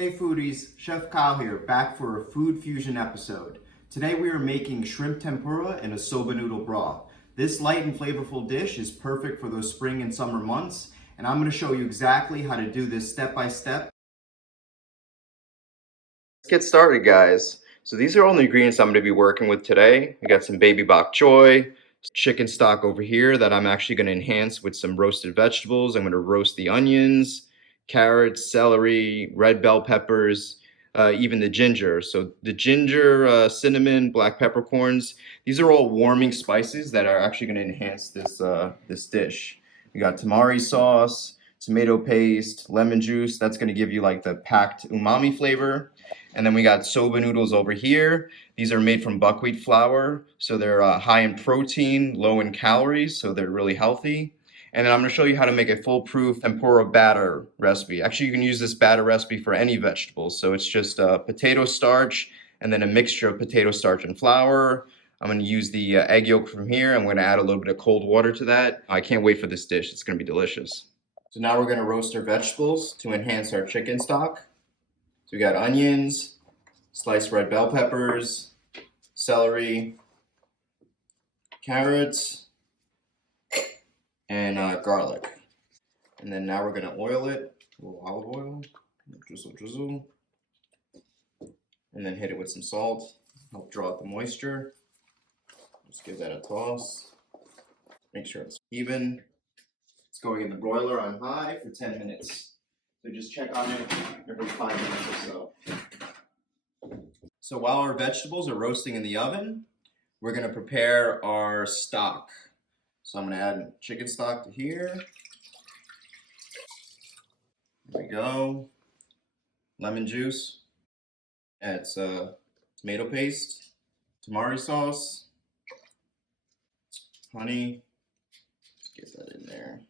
Hey foodies, Chef Kyle here, back for a food fusion episode. Today we are making shrimp tempura in a soba noodle broth. This light and flavorful dish is perfect for those spring and summer months, and I'm going to show you exactly how to do this step by step. Let's get started, guys. So these are all the ingredients I'm going to be working with today. We got some baby bok choy, chicken stock over here that I'm actually going to enhance with some roasted vegetables. I'm going to roast the onions, carrots, celery, red bell peppers, even the ginger. So the ginger, cinnamon, black peppercorns, these are all warming spices that are actually going to enhance this dish. We got tamari sauce, tomato paste, lemon juice. That's going to give you like the packed umami flavor. And then we got soba noodles over here. These are made from buckwheat flour, so they're high in protein, low in calories, so they're really healthy. And then I'm going to show you how to make a foolproof tempura batter recipe. Actually, you can use this batter recipe for any vegetables. So it's just potato starch and then a mixture of potato starch and flour. I'm going to use the egg yolk from here. I'm going to add a little bit of cold water to that. I can't wait for this dish. It's going to be delicious. So now we're going to roast our vegetables to enhance our chicken stock. So we got onions, sliced red bell peppers, celery, carrots, and garlic. And then now we're gonna oil it, a little olive oil, drizzle, and then hit it with some salt, help draw out the moisture. Just give that a toss. Make sure it's even. It's going in the broiler on high for 10 minutes. So just check on it every 5 minutes or so. So while our vegetables are roasting in the oven, we're going to prepare our stock. So I'm going to add chicken stock to here. There we go. Lemon juice. Add tomato paste, tamari sauce, honey. Let's get that in there.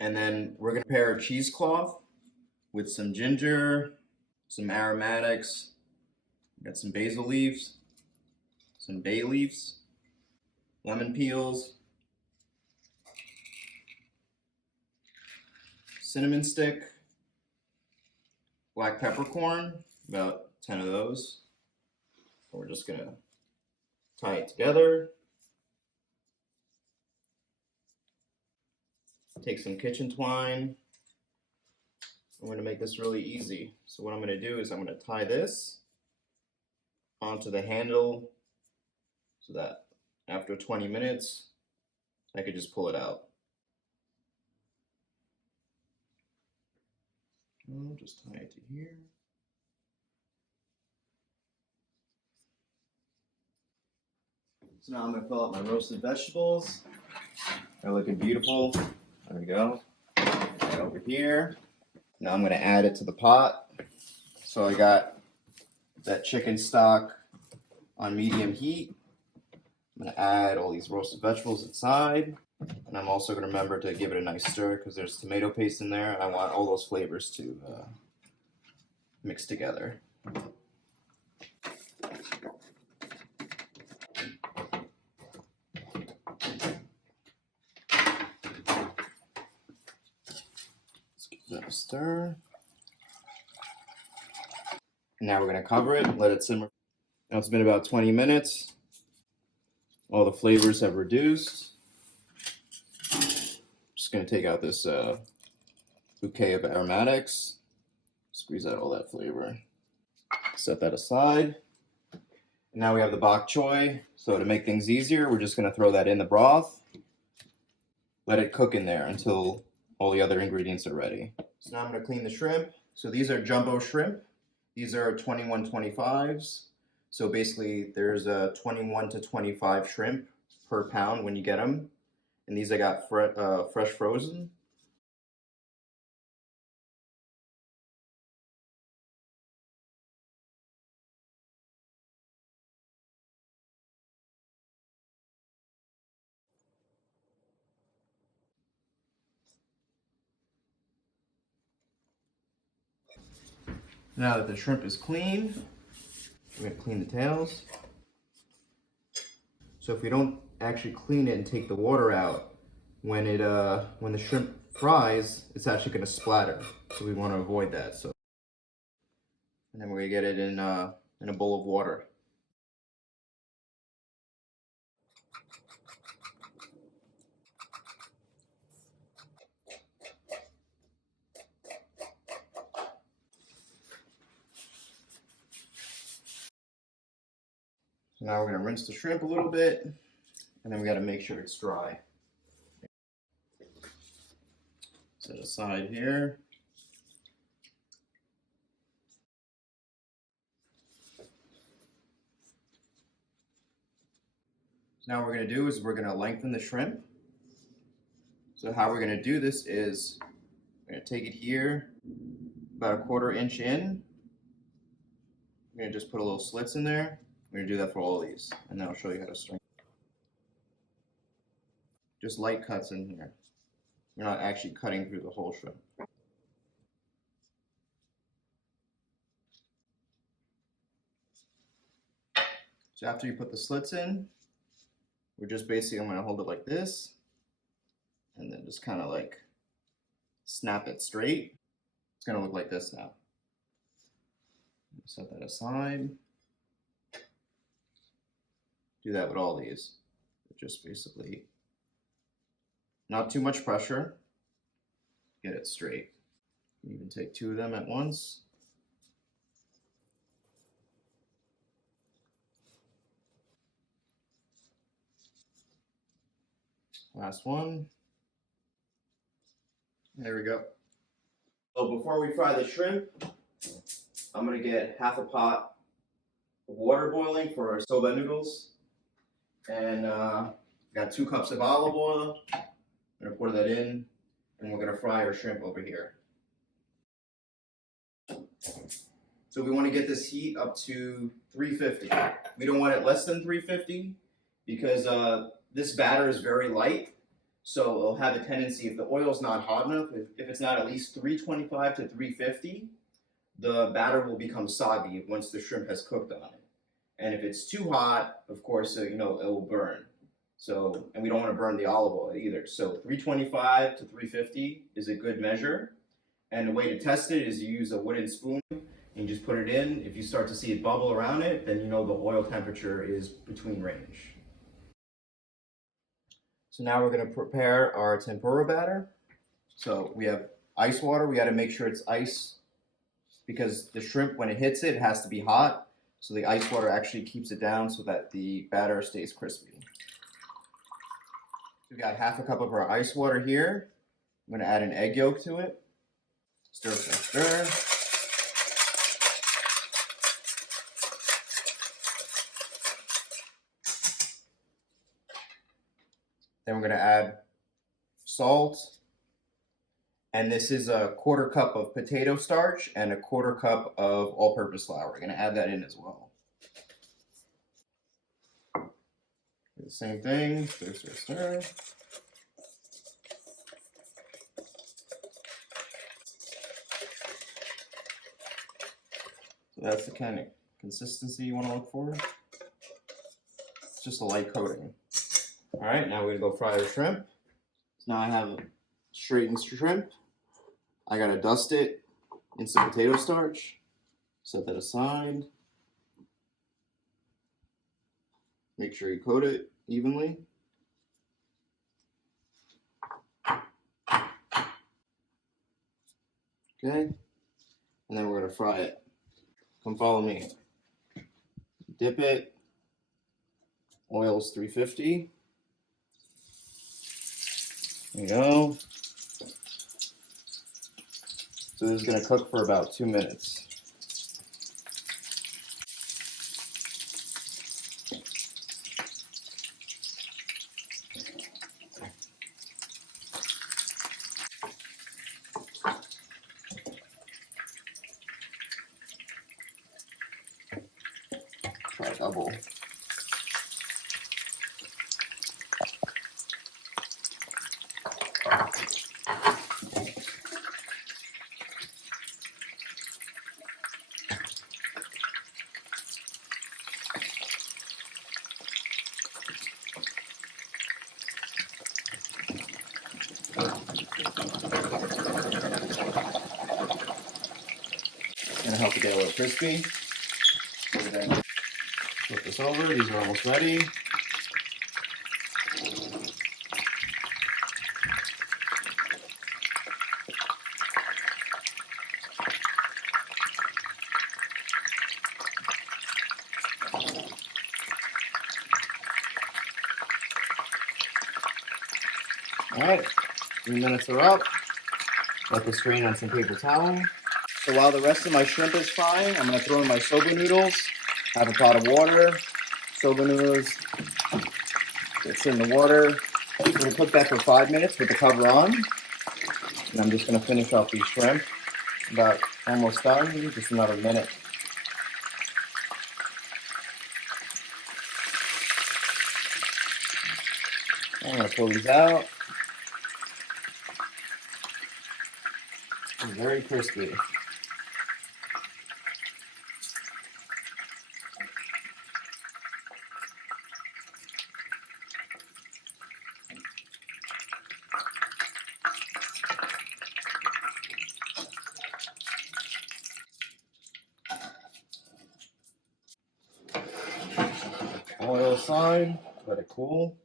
And then we're going to prepare a cheesecloth with some ginger, some aromatics, got some basil leaves, some bay leaves, lemon peels, cinnamon stick, black peppercorn, about 10 of those. We're just going to tie it together. Take some kitchen twine. I'm going to make this really easy. So what I'm going to do is I'm going to tie this onto the handle so that after 20 minutes, I could just pull it out. I'll just tie it to here. So now I'm going to fill out my roasted vegetables. They're looking beautiful. There we go. Right over here. Now I'm going to add it to the pot. So I got that chicken stock on medium heat. I'm going to add all these roasted vegetables inside. And I'm also going to remember to give it a nice stir because there's tomato paste in there. And I want all those flavors to mix together. Let's give that a stir. Now we're going to cover it, let it simmer. Now it's been about 20 minutes. All the flavors have reduced. Just going to take out this bouquet of aromatics. Squeeze out all that flavor. Set that aside. And now we have the bok choy. So to make things easier, we're just going to throw that in the broth. Let it cook in there until all the other ingredients are ready. So now I'm going to clean the shrimp. So these are jumbo shrimp. These are 21.25s. So basically there's a 21 to 25 shrimp per pound when you get them. And these I got fresh frozen. Now that the shrimp is clean, we're going to clean the tails. So if we don't actually clean it and take the water out, when the shrimp fries, it's actually going to splatter. So we want to avoid that. So, and then we're going to get it in a bowl of water. So now we're going to rinse the shrimp a little bit, and then we got to make sure it's dry. Set aside here. So now what we're going to do is we're going to lengthen the shrimp. So how we're going to do this is we're going to take it here about 1/4 inch in. We're going to just put a little slits in there. We're going to do that for all these, and then I'll show you how to string. Just light cuts in here. We're not actually cutting through the whole shrimp. So after you put the slits in, we're just basically, I'm going to hold it like this, and then just kind of like snap it straight. It's going to look like this now. Set that aside. Do that with all these. Just basically not too much pressure. Get it straight. You can even take 2 of them at once. Last one. There we go. So before we fry the shrimp, I'm going to get half a pot of water boiling for our soba noodles. And got 2 cups of olive oil. I'm going to pour that in, and we're going to fry our shrimp over here. So we want to get this heat up to 350. We don't want it less than 350 because this batter is very light. So it'll have a tendency, if the oil's not hot enough, if it's not at least 325 to 350, the batter will become soggy once the shrimp has cooked on it. And if it's too hot, of course, it will burn. So, and we don't want to burn the olive oil either. So 325 to 350 is a good measure. And the way to test it is you use a wooden spoon and you just put it in. If you start to see it bubble around it, then you know the oil temperature is between range. So now we're going to prepare our tempura batter. So we have ice water. We got to make sure it's ice because the shrimp, when it hits it, it has to be hot. So the ice water actually keeps it down so that the batter stays crispy. We've got half a cup of our ice water here. I'm going to add an egg yolk to it. Stir, stir, stir. Then we're going to add salt. And this is a 1/4 cup of potato starch and a 1/4 cup of all-purpose flour. We're going to add that in as well. Do the same thing. Stir, stir, stir. So that's the kind of consistency you want to look for. It's just a light coating. All right, now we're going to go fry the shrimp. So now I have straightened shrimp. I gotta dust it in some potato starch. Set that aside. Make sure you coat it evenly. Okay, and then we're gonna fry it. Come follow me. Dip it. Oil's 350. There you go. So this is going to cook for about 2 minutes. Try double. help it get a little crispy. Flip this over. These are almost ready. All right, 3 minutes are up. Let this strain on some paper towel. So while the rest of my shrimp is frying, I'm going to throw in my soba noodles. Have a pot of water. Soba noodles. It's in the water. I'm going to cook that for 5 minutes with the cover on. And I'm just going to finish off these shrimp. About almost done. Just another minute. I'm going to pull these out. It's very crispy. Oil aside, let it cool.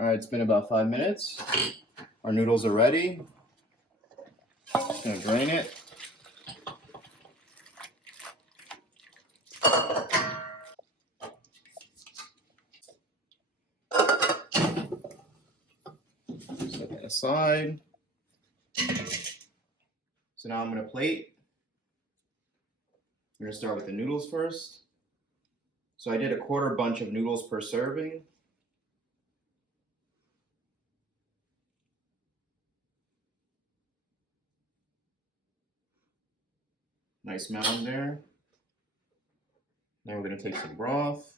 All right, it's been about 5 minutes. Our noodles are ready. Just gonna drain it. Set that aside. So now I'm gonna plate. I'm gonna start with the noodles first. So I did a quarter bunch of noodles per serving. Nice mound there. Now we're gonna take some broth.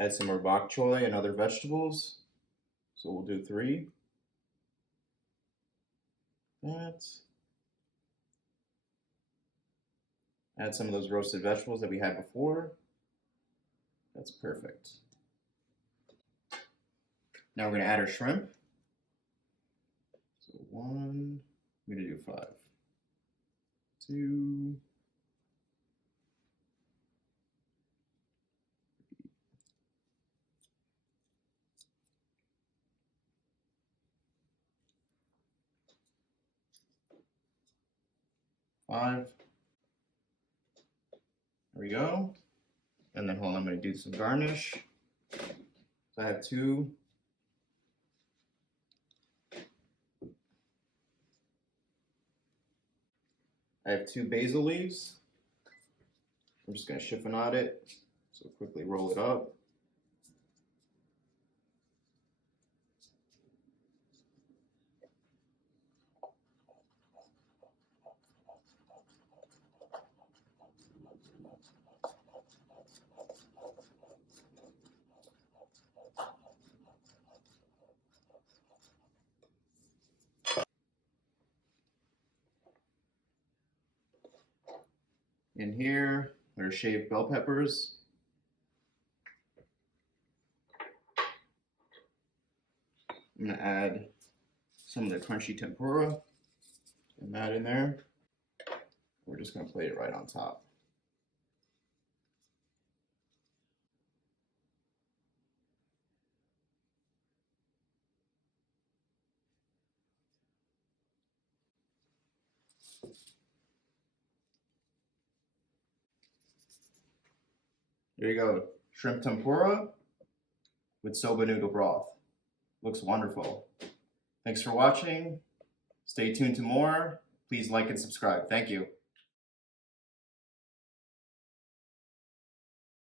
Add some more bok choy and other vegetables. So we'll do 3. That. Add some of those roasted vegetables that we had before. That's perfect. Now we're going to add our shrimp. So 1, I'm going to do 5. 2. 5. There we go. And then hold on, I'm going to do some garnish. So I have 2. I have 2 basil leaves. I'm just going to chiffonade it. So quickly roll it up. In here are shaved bell peppers. I'm going to add some of the crunchy tempura and that in there. We're just going to plate it right on top. There you go, shrimp tempura with soba noodle broth. Looks wonderful. Thanks for watching. Stay tuned to more. Please like and subscribe. Thank you.